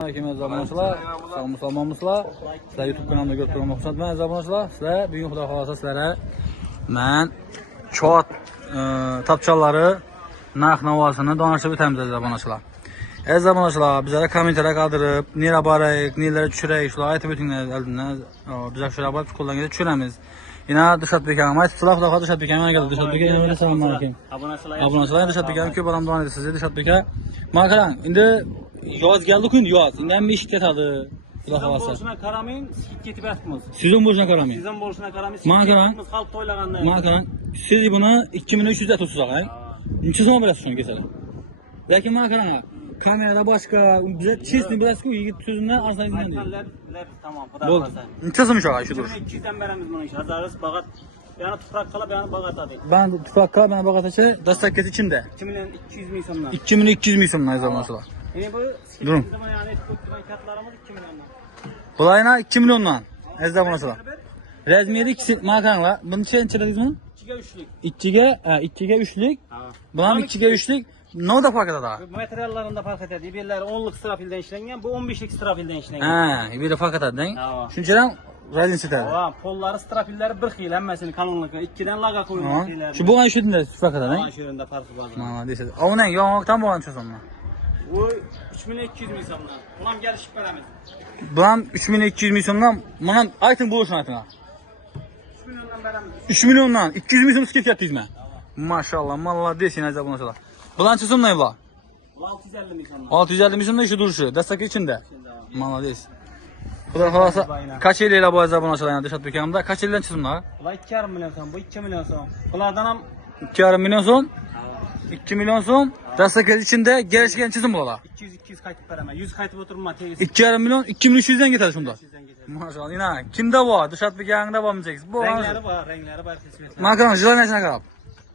Herkese abunəçilər, sağ musulmanmısınızlar. Sizlər YouTube kanalımda görüb durmaqsınız. Mən abunəçilər, sizlər bugün xuda xalasa sizlərə mən kağıt tapçaları narx navasını danışıb təmizləyəcəm abunəçilər. Əziz abunəçilər, bizlərə kommentlərə qaldırıb, nerə barayıq, nerələrə düşürək, şular aytıb ötünlər əldindən bizə şuraya bax koldan gedib düşürəmiz. Yine dışarı bekanım. Ay tutulaq da dışarı bekanım. Mən gəldim dışarı bekanım. Elə salamünaleyküm. Abunəçilər dışarı bekanım ki, adam duan edir sizə dışarı bekanım. Makaran, indi yaz geldi gün yaz. İndi bir şirket adı. Sizin borçuna karamayın, getib atmız. Sizin borçuna karamayın. Sizin borçuna karamayın. Makaran, Xalq toylağanda. Makaran, siz bunu 2300 tutsaq, ay. Neçə zaman biləsiniz keçələ? Lakin Makaran, kamerada başqa, bizə çizdi biraz ki, yigit sözündən aslan izindən deyil. Tamam, Bol. Neçə zaman uşaq işi durur? 200'den verəmiz bunu iş. Hazırız, bağat. Yani toprak kala, yani bağat adı. Ben tufakka, ben bağat açı, dastak kesi kimdə? 2 milyon 200 bin sonuna. 2200 milyondan yazılmışlar. Yani bu Durun. zaman yani tutturan katlarımız 2 milyondan. Bulayına 2 milyondan. Ezda bunasılar. Rezmiyede ikisi makarnla. Bunun için çelediniz mi? 2'ye 3'lük. 2'ye 3'lük. Bunun 2'ye 3'lük. Ne oldu fark eder daha? Materiallarında fark eder. Birleri 10'luk strafilden işlengen, bu 15'lik strafilden işlengen. He, bir de fark eder değil mi? Çünkü rezin siter. Polları strafilleri 40 yıl emmesini kalınlıkla 2'den laga koyulmuş şeyler. Şu bu an şurada fark eder değil mi? Bu an şurada farkı var. Aa, değilse. O ne? Yoğunluktan bu an çözümler. Bu 3200 milyonlar. Ulan gel şüphelemiz. Bulan 3200 milyondan bana aytın buluşun aytına. 3 milyondan veremiz. 3 milyondan 200 milyon skip yaptınız mı? Maşallah, mallah desin azab bunasılar. Bulan çözüm ne bu? 650 milyonlar. 650 milyonda işi duruşu. Destek içinde. Malades. Bu da halasa kaç eliyle bu azabını açılan yani dışarı dükkanımda kaç eliyle çizim daha? Ulan 2,5 milyon son, bu 2 milyon son. Bunlardan 2,5 milyon son. 2 milyon son. Destek içinde gerçekten çizim bu da. 200 kayıt veremez. 100 kayıt oturma. 2,5 milyon 2300'den getir şunda. Maşallah yine kimde bu? Dışarı dükkanında var mı çeksin? Bu renkleri var kısmetler. Makaron jılan nesine kadar?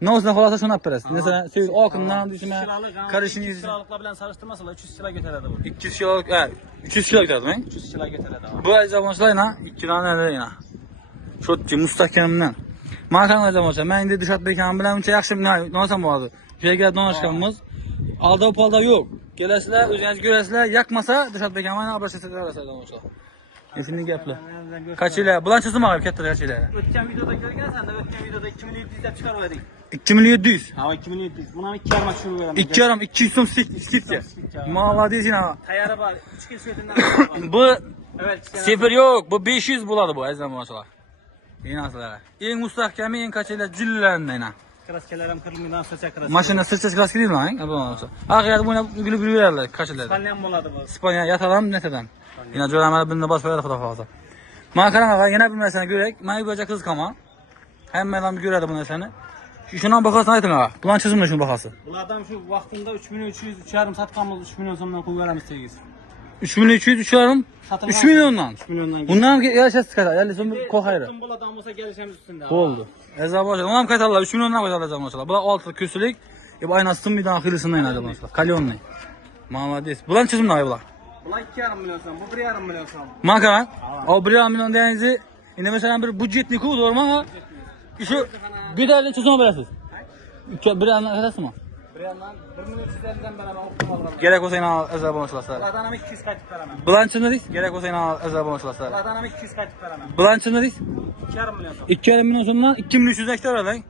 Ne olsun halasa şunu yaparız. Mesela söyle okundan düşünme. Karışın yüzü. 300 liralıkla bilen sarıştırmasalar 300 lira götüredi bu. 200 kilo, 300 kilo giderdi mi? 300 lira götüredi ama. Bu azabınızla yine 2 tane nerede yine? Şutçu, mustakemimden. Makaron azabınızla, ben indi dışarı bekanım biləm ki, yaxşı, ne olsam bu adı? Şöyle geldi donaşkanımız. Alda palda yok. Gelesler, özünüz göresler, yakmasa dışarı bekanım, aynı abrası sesler azabınızla. Şimdi gepli. Kaç ile? Bulan çizim ağabey, kettir kaç ile? Ötken videoda görürsen de ötken videoda 2700 de çıkarmadık. 2700. Ha 2700. Buna 2 yarım şunu verelim. 2 yarım, 200 son stikçe. Maladiz yine. Tayarı var. 3 kez söylediğinden Bu evet. sıfır yok. Bu 500 buladı bu azam maşallah. Yine aslara. En mustakemi en kaç ile cillerinden yine. Kraskelerim kırılmadan saça kraskelerim. Maşında sırça kraski değil mi lan? Ağrıya bunu gülü gülü verirler kaç ile. İspanya'm boladı bu. İspanya yatadan neteden. Yine coğrafyada birinde bas verir xuda fazla. Makaron ağa yine bir məsələni görək. Mən bir qız kama. Hem mənim görədi bunu səni. Şuna baxarsan aytın ağa. Bulan çizimlə şunu baxası. Bunlardan şu vaxtında 3300 3 yarım satqanımız 3 milyon sonuna koy verəmiz sevgisi. 3200 3 yarım 3 milyondan. 3 milyondan. Bundan yaşas çıxar. Yəni son bir qoxayır. Bu adam olsa gəlişəmiz üstündə. Oldu. Əzab olacaq. Onam qaytarlar 3 milyondan qaytaracaq maşallah. Bu 6 küsülük. Aynasının bir daxilisindən inadı maşallah. Kalyonlu. Malades. Bulan çizim nə bunlar? Bunlar 2,5 milyon son. Bu 1,5 milyon son. Makaron. O 1,5 milyon deyənizi indi məsələn bir budjetnik olur ama şu bir də çizim verəsiz. Bir yandan kadar mı? Bir yandan 1 milyon 350'den beraber okudum alırım. Gerek olsa yine azabını uçulaslar. Buradan 200 kayıt veremem. Bulancında değil. Gerek olsa yine azabını uçulaslar. Buradan 200 kayıt veremem. Bulancında değil. 2,5 milyon son. 2,5 milyon sonundan 2300 hektar alay.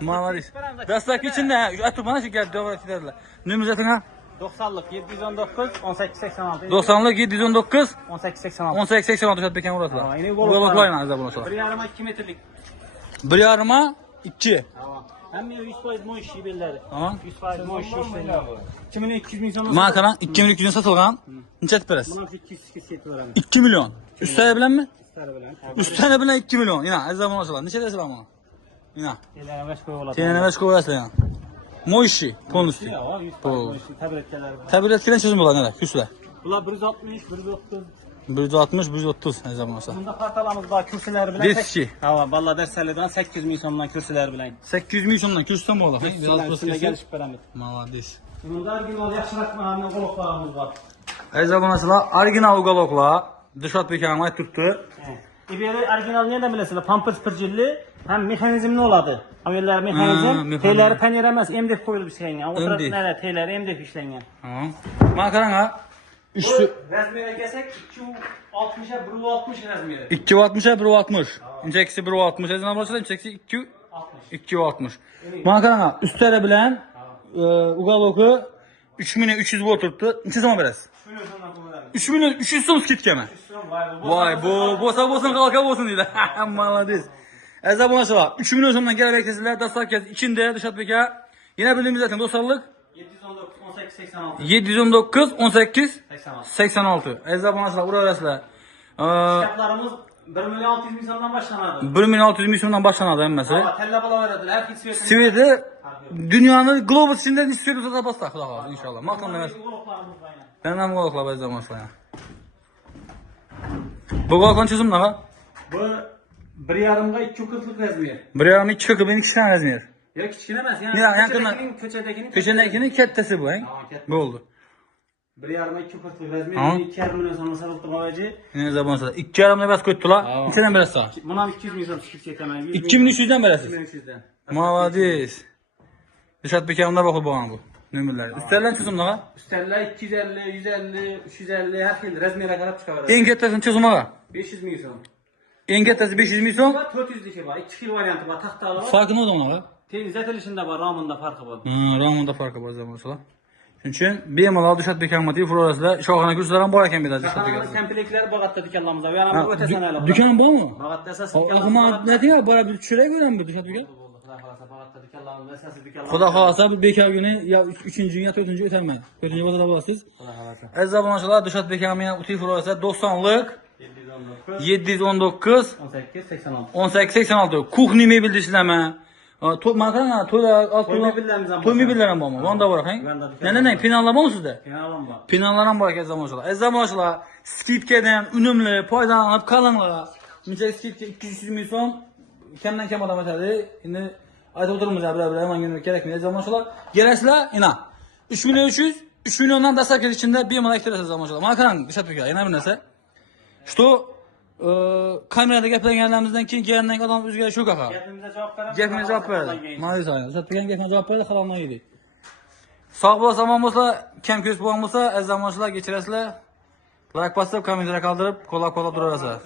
Maladis. Dastak içinde atır bana şeker dövre giderler. Nümüzetin ha? 90'lık 719 1886. 90'lık 719 1886. 1886 şat bekan uğraşlar. Yine Goloklayla azabını uçulaslar. Bir yarıma 2 metrelik. Bir yarıma 2. Tamam. Hem 100% mo işi belleri. Tamam. 100% mo işi işleniyor. 2200 milyon. Makaron 2200'den satılgan. Neçə pres? Buna 200 kayıt veremem. 2 milyon. Üstəyə bilən mi? İster bilen. Üstəyə bilən 2 milyon. Yine azabını uçulaslar. Neçə desə lan bunu? Yine. Ellerine beş koy ola. Tenene beş koyasın ya. Mo işi. Polnusti. Ya var 100% mo işi. Tabletçiler var. Təbir etkilen çözüm bular nələr? Küslər. Bunlar 160, 130. 160, 130 ne zaman olsa. Bunda kartalamız var, kürsüler bilen. Deski. Hava valla derslerden 800 milyondan kürsüler bilen. 800 milyondan kürsüden mi olur? Kürsüler üstünde gelişip veremedik. Malades. Bunda orijinal yaşlık mahalline koloklarımız var. Əziz abunəçilər, orijinal uqaloqla dışat bekanı tuttu. İberi orijinal nereden bilesiniz? Pampers pırcilli hem mekanizmli oladı. Ameller mekanizm, mekanizm. teyleri peniremez, emdef koyulu bir şey. Emdef. Nere teyleri emdef işlenen. Tamam. Makaron ha. Üçlü. Razmere gelsek 260'a 160 razmere. 260'a 160. İnceksi 160. Ezan başladı. İnceksi 260. 260. Bana qarana, üstləri bilən uqaloku 3300 volt tuttu. Neçə zaman verəsiz? 3300 so'm skidkami? Vay bu bosa bolsun qalqa bolsun deydi. Malades. Əzəb olasılar. 3 milyon so'mdan gəlib bekləsizlər. Dastakaz içində Dışat Beka. Yine bildiğimiz zaten dostlarlık. 719 18 86. Əzəb olasılar. Ura verəsizlər. Fiyatlarımız 1 milyon 600 milyondan başlanadı. 1 milyon 600 milyondan başlanadı emmesi. Telle bala verdiler. Her hiç Sveti dünyanın globus içinde istiyoruz da bas taxılaq inşallah. Maqtan deməz. Ben hem qolaqla bəzəm başlayan. Bu qolaqlan çözüm nə? Bu 1,5'ga 240'lık razmer. 1,5 2 40 benim 2 tane razmer. Ya küçük emas yani. Ya Köçedekinin köçedekinin kettesi bu, he? Bu oldu. 1,5'ga 240'lık razmer. 2 milyon sonra sarıldı mavacı. Ne zaman sonra 2 yarımda bəs kötdüla. Neçədən bərəs sağ? Buna 200 milyon skit yetemez. 2300'dən bərəsiz. 2300'den. Mavadis. Dışat Bekamda baxıl bağın bu. Nömürlər. Üstlərlə çözüm nə? Üstələr 250, 150, 350 hər xil razmerə qarab çıxarır. En kettesini çözüm ağa. 500 milyon. En kettesi 500 milyon. 400'lük var. 2 kil variantı var. Tahtalı var. Farkı ne oldu ona? Temizletilişinde var. Ramında farkı var. Ramında farkı var zaman sonra. Çünkü bir mal Dışat Bekamda Floras'la şahana güçlərin bu hakem bir Dışat Şahanın Bekamda. tempelikleri Bağat'ta dükkanlarımızda. Ve anamı ötesen öyle. Dükkan bu mu? Bağat'ta esas Akıma ne diyor? Bana bir çörek gören mi Dışat Bekamda? Bağat'ta dükkanlarımızda esas dükkanlarımızda. Xuda xalasa bir bekar günü ya 3-cü ya 4-cü ötənmə. 4-cü bazada bulasınız. Əziz abunəçilər Dışat Bekamda Uti Floras'a 90'lık 719 18 86 kuxni mebil işləmə. Makarna toy mebillərin bu mu? Vanda var hein? Ne pinallama mı sizdə? Pinallaran var əziz abunəçilər. Əziz abunəçilər skidkədən ünümlü faydalanıb qalınlığa. Necə skidkə 200 milyon kəmdən kəm adam ötədi. İndi ayda oturmayacaq bir hemen günlük gerekmiyor. Əziz abunəçilər gələsilər ina. 3 milyon 300 3 milyondan da sakir içində 1 milyon ektirəsiz abunəçilər. Makarna Dışat Beka yana bir nəsə. Что kamerada gapirganlarimizdan keyin kelgandan adam o'zgarib shu qaqa. Gapimizə cavab verdi. Maalesef aynen. Zaten gapimizə cavab verdi, xalamdan yedi. Sağ bo'lsa, aman bo'lsa, kam ko'z bo'lgan bo'lsa, aziz zamonchilar kechirasizlar. Like bosib, kommentariya qoldirib, qo'llab-quvvatlab turaverasizlar.